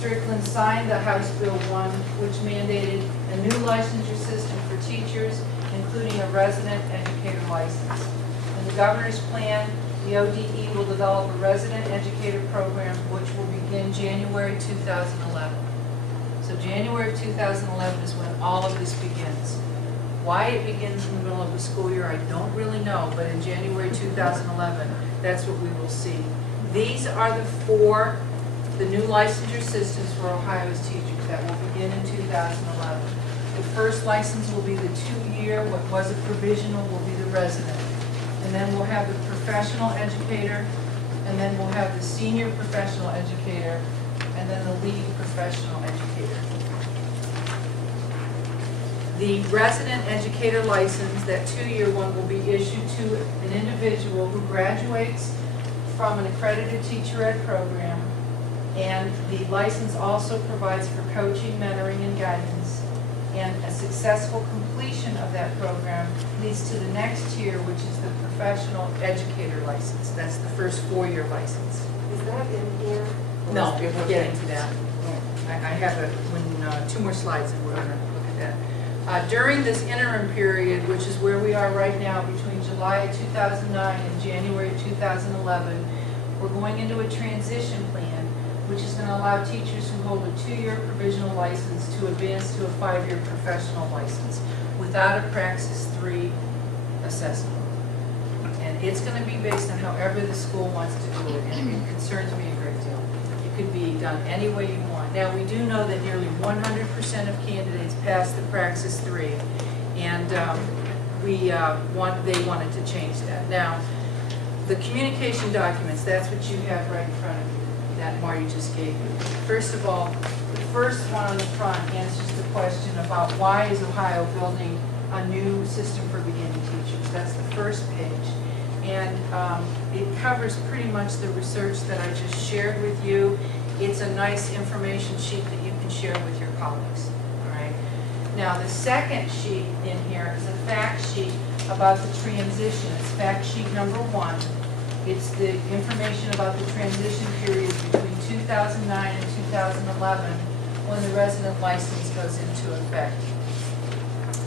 Strickland signed the House Bill 1, which mandated a new licensure system for teachers, including a resident educator license. In the governor's plan, the ODE will develop a resident educator program which will begin January 2011. So January of 2011 is when all of this begins. Why it begins in the middle of the school year, I don't really know, but in January 2011, that's what we will see. These are the new licensure systems for Ohio's teachers that will begin in 2011. The first license will be the 2-year, what was a provisional will be the resident. And then we'll have the professional educator, and then we'll have the senior professional educator, and then the lead professional educator. The resident educator license, that 2-year one, will be issued to an individual who graduates from an accredited teacher ed program, and the license also provides for coaching, mentoring, and guidance, and a successful completion of that program leads to the next tier, which is the professional educator license. That's the first 4-year license. Is that in here? No, we're getting to that. I have 2 more slides and we're going to look at that. During this interim period, which is where we are right now, between July 2009 and January 2011, we're going into a transition plan, which is going to allow teachers who hold a 2-year provisional license to advance to a 5-year professional license without a Praxis 3 assessment. And it's going to be based on however the school wants to do it, and it concerns me a great deal. It could be done any way you want. Now, we do know that nearly 100% of candidates pass the Praxis 3, and they wanted to change that. Now, the communication documents, that's what you have right in front of you, that Marty just gave you. First of all, the first one on the front answers the question about why is Ohio building a new system for beginning teachers. That's the first page. And it covers pretty much the research that I just shared with you. It's a nice information sheet that you can share with your colleagues. All right. Now, the second sheet in here is a fact sheet about the transition. It's fact sheet number 1. It's the information about the transition period between 2009 and 2011 when the resident license goes into effect.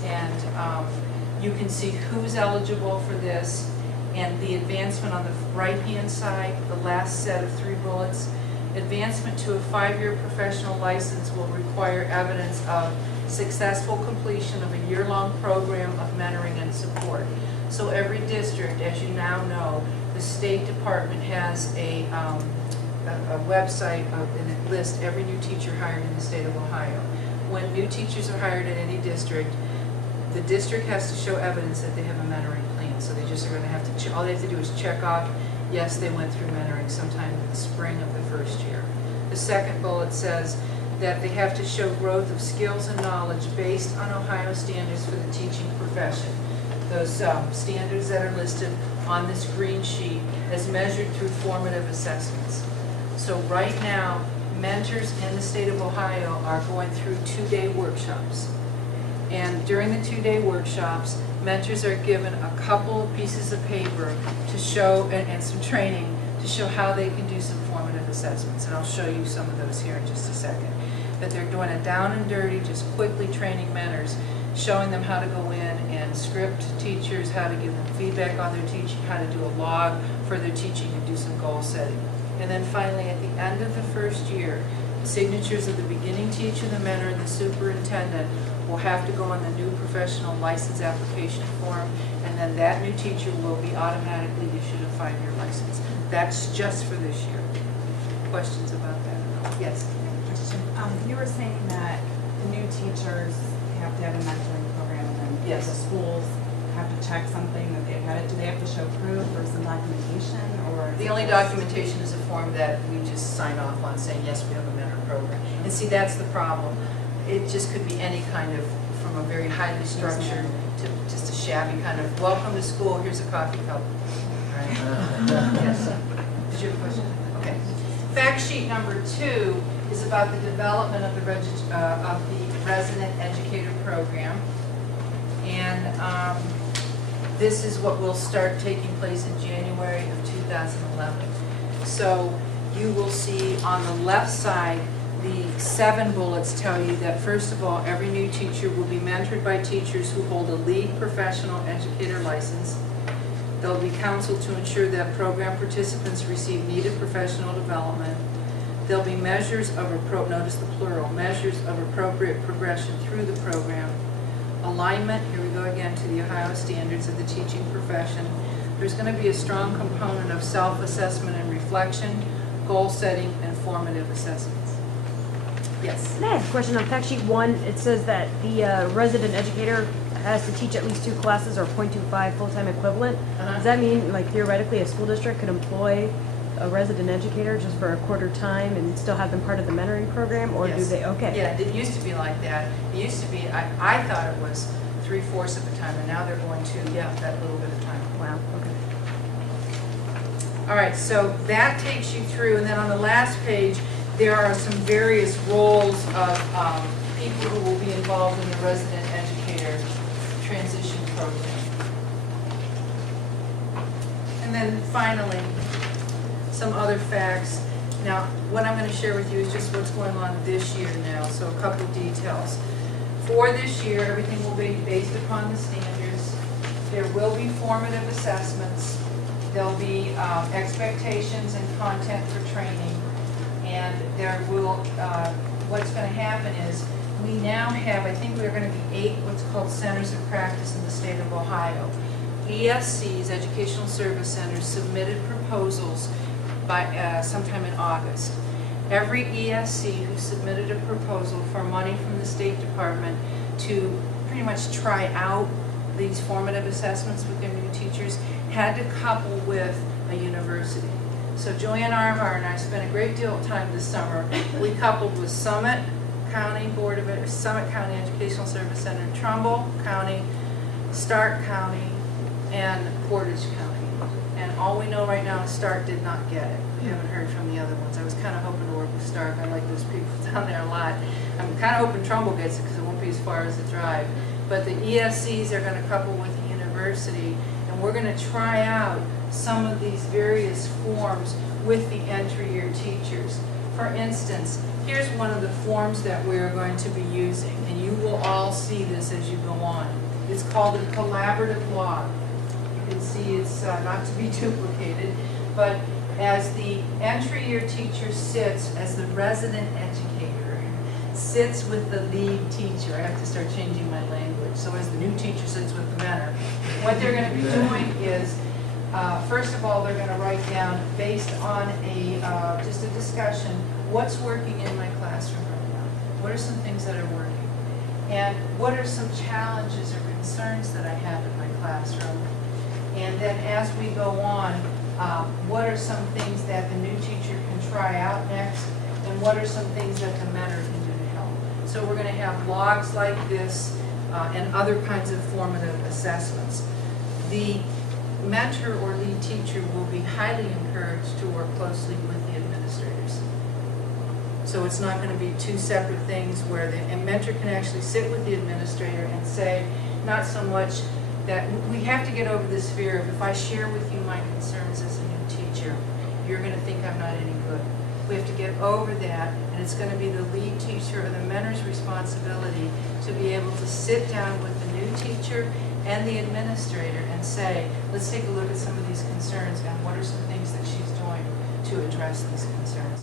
And you can see who's eligible for this, and the advancement on the right-hand side, the last set of 3 bullets. Advancement to a 5-year professional license will require evidence of successful completion of a year-long program of mentoring and support. So every district, as you now know, the State Department has a website and it lists every new teacher hired in the state of Ohio. When new teachers are hired in any district, the district has to show evidence that they have a mentoring plan. So they just are going to have to, all they have to do is check off, yes, they went through mentoring sometime in the spring of the first year. The second bullet says that they have to show growth of skills and knowledge based on Ohio standards for the teaching profession. Those standards that are listed on this green sheet as measured through formative assessments. So right now, mentors in the state of Ohio are going through 2-day workshops. And during the 2-day workshops, mentors are given a couple of pieces of paper to show, and some training to show how they can do some formative assessments. And I'll show you some of those here in just a second. But they're doing it down and dirty, just quickly training mentors, showing them how to go in and script teachers, how to give them feedback on their teaching, how to do a log for their teaching and do some goal setting. And then finally, at the end of the first year, signatures of the beginning teacher, the mentor, and the superintendent will have to go on the new professional license application form, and then that new teacher will be automatically issued a 5-year license. That's just for this year. Questions about that? Yes? You were saying that the new teachers have to have a mentoring program, and then Yes. the schools have to check something that they've had it. Do they have to show proof or some documentation, or? The only documentation is a form that we just sign off on saying, yes, we have a mentor program. And see, that's the problem. It just could be any kind of, from a very highly structured to just a shabby kind of, welcome to school, here's a coffee cup. All right. Yes. Did you have a question? Okay. Fact sheet number 2 is about the development of the resident educator program. And this is what will start taking place in January of 2011. So you will see on the left side the 7 bullets tell you that, first of all, every new teacher will be mentored by teachers who hold a lead professional educator license. They'll be counseled to ensure that program participants receive needed professional development. There'll be measures of notice the plural, measures of appropriate progression through the program. Alignment, here we go again, to the Ohio standards of the teaching profession. There's going to be a strong component of self-assessment and reflection, goal setting, and formative assessments. Yes? I have a question on fact sheet 1. It says that the resident educator has to teach at least 2 classes or 0.25 full-time equivalent. Uh-huh. Does that mean, like, theoretically, a school district could employ a resident educator just for a quarter time and still have them part of the mentoring program, or do Yes. they? Okay. Yeah, it used to be like that. It used to be, I thought it was 3/4 of the time, and now they're going to, that little bit of time. Wow. Okay. All right, so that takes you through, and then on the last page, there are some various roles of people who will be involved in the resident educator transition program. And then finally, some other facts. Now, what I'm going to share with you is just what's going on this year now, so a couple of details. For this year, everything will be based upon the standards. There will be formative assessments. There'll be expectations and content for training. And there will, what's going to happen is, we now have, I think we're going to be 8 what's called centers of practice in the state of Ohio. ESCs, Educational Service Centers, submitted proposals by sometime in August. Every ESC who submitted a proposal for money from the State Department to pretty much try out these formative assessments with their new teachers had to couple with a university. So Joanne Arvar and I spent a great deal of time this summer. We coupled with Summit County Summit County Educational Service Center, Trumbull County, Stark County, and Portage County. And all we know right now is Stark did not get it. We haven't heard from the other ones. I was kind of hoping to work with Stark. I like those people down there a lot. I'm kind of hoping Trumbull gets it because it won't be as far as the drive. But the ESCs are going to couple with the university, and we're going to try out some of these various forms with the entry year teachers. For instance, here's one of the forms that we're going to be using, and you will all see this as you go on. It's called a collaborative log. You can see it's not to be duplicated, but as the entry year teacher sits as the resident educator, sits with the lead teacher. I have to start changing my language. So as the new teacher sits with the mentor, what they're going to be doing is, first of all, they're going to write down, based on just a discussion, what's working in my classroom right now. What are some things that are working? And what are some challenges or concerns that I have in my classroom? And then as we go on, what are some things that the new teacher can try out next? And what are some things that the mentor can do to help? So we're going to have logs like this and other kinds of formative assessments. The mentor or lead teacher will be highly encouraged to work closely with the administrators. So it's not going to be 2 separate things where the mentor can actually sit with the administrator and say, not so much that we have to get over this fear of, if I share with you my concerns as a new teacher, you're going to think I'm not any good. We have to get over that, and it's going to be the lead teacher or the mentor's responsibility to be able to sit down with the new teacher and the administrator and say, let's take a look at some of these concerns and what are some things that she's doing to address these concerns.